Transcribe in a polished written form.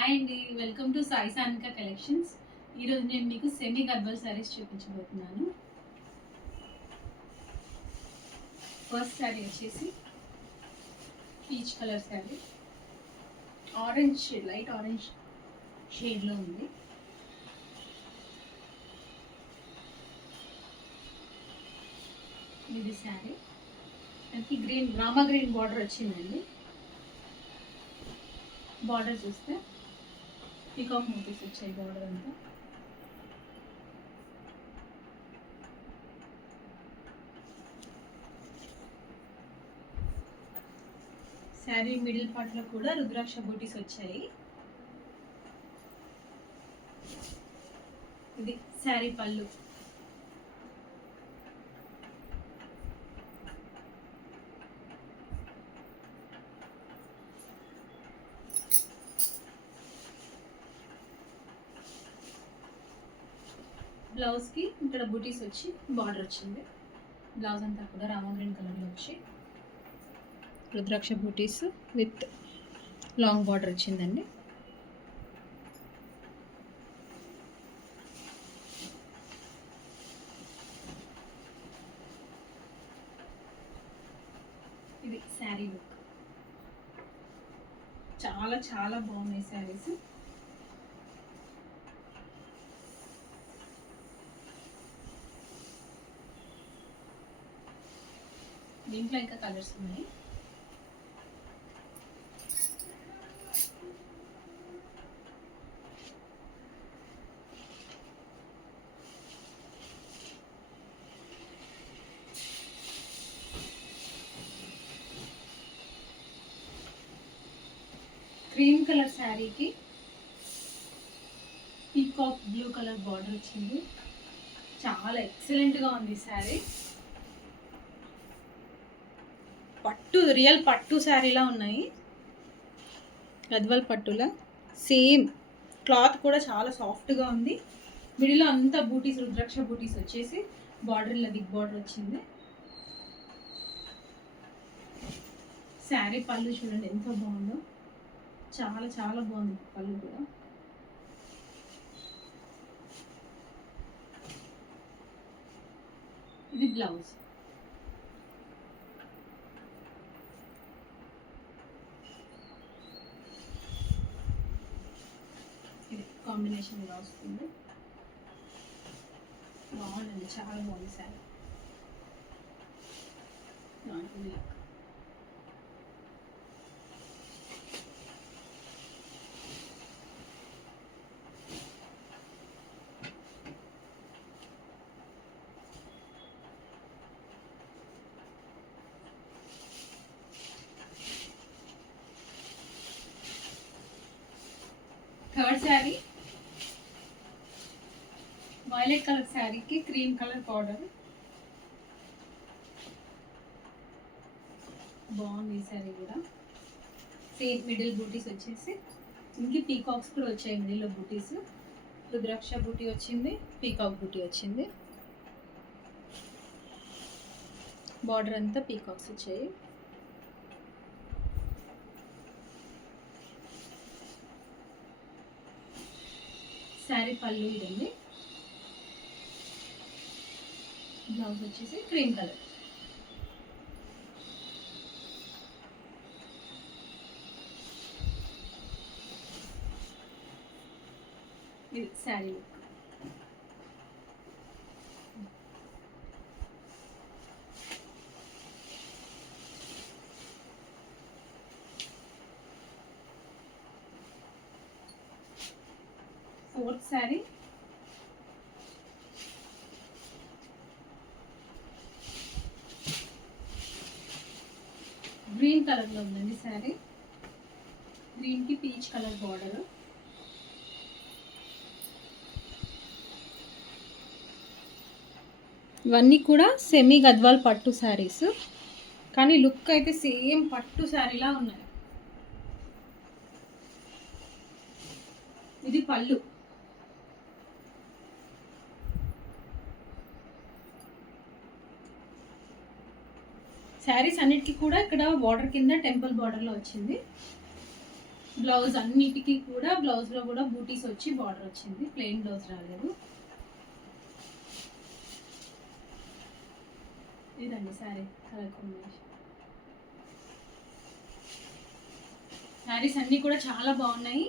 హాయ్ అండి, welcome to Sai Sanika కలెక్షన్స్. ఈరోజు నేను మీకు సెమీ గద్వాల్ శారీస్ చూపించబోతున్నాను. ఫస్ట్ శారీ వచ్చేసి peach colour sari, orange shade, light orange షేడ్లో ఉంది. ఇది శారీ, దానికి గ్రీన్ రామా గ్రీన్ బార్డర్ వచ్చిందండి. బార్డర్ చూస్తే పీకాక్ మోటివ్స్ వచ్చాయి బార్డర్ అంతా. శారీ మిడిల్ పార్ట్లో కూడా రుద్రాక్ష బూటీస్ వచ్చాయి. ఇది శారీ పళ్ళు. బ్లౌజ్కి ఇక్కడ బూటీస్ వచ్చి బార్డర్ వచ్చింది. బ్లౌజ్ అంతా కూడా రామా గ్రీన్ కలర్లో వచ్చి రుద్రాక్ష బూటీస్ విత్ లాంగ్ బార్డర్ వచ్చిందండి. ఇది శారీ లుక్. చాలా చాలా బాగున్నాయి శారీస్. దీంట్లో ఇంకా కలర్స్ ఉన్నాయి. క్రీమ్ కలర్ శారీకి పీకాక్ బ్లూ కలర్ బార్డర్ వచ్చింది. చాలా ఎక్సలెంట్గా ఉంది శారీ. పట్టు, రియల్ పట్టు శారీలా ఉన్నాయి. గద్వాల్ పట్టులా సేమ్. క్లాత్ కూడా చాలా సాఫ్ట్గా ఉంది. మిడిల్లో అంతా బూటీస్, రుద్రాక్ష బూటీస్ వచ్చేసి బార్డర్ ఇలా బిగ్ బార్డర్ వచ్చింది. శారీ పళ్ళు చూడండి ఎంత బాగుందో. చాలా చాలా బాగుంది పళ్ళు కూడా. ఇది బ్లౌజ్. ఇది కాంబినేషన్ ఇలా వస్తుంది. బాగుందండి, చాలా బాగుంది శారీ. థర్డ్ శారీ వైలెట్ కలర్ శారీకి క్రీమ్ కలర్ బార్డర్. బాగుంది ఈ శారీ కూడా. సేమ్ మిడిల్ బూటీస్ వచ్చేసి ఇంక పీకాక్స్ కూడా వచ్చాయి. మిడిల్లో బూటీస్ రుద్రాక్ష బూటీ వచ్చింది, పీకాక్ బూటీ వచ్చింది. బార్డర్ అంతా పీకాక్స్ వచ్చాయి. శారీ పళ్ళు ఇదండి. బ్లౌజ్ వచ్చేసి క్రీమ్ కలర్. ఇది శారీ లుక్. ఫోర్త్ శారీ గ్రీన్ కలర్లో ఉందండి శారీ. గ్రీన్కి పీచ్ కలర్ బార్డర్. ఇవన్నీ కూడా సెమీ గద్వాల్ పట్టు శారీస్, కానీ లుక్ అయితే సేమ్ పట్టు శారీలా ఉన్నాయి. ఇది పళ్ళు. శారీస్ అన్నిటికీ కూడా ఇక్కడ బార్డర్ కింద టెంపుల్ బార్డర్లో వచ్చింది. బ్లౌజ్ అన్నిటికీ కూడా బ్లౌజ్లో కూడా బూటీస్ వచ్చి బార్డర్ వచ్చింది, ప్లెయిన్ బ్లౌజ్ రాలేదు. ఇదండి శారీ కలర్ కాంబినేషన్. శారీస్ అన్నీ కూడా చాలా బాగున్నాయి.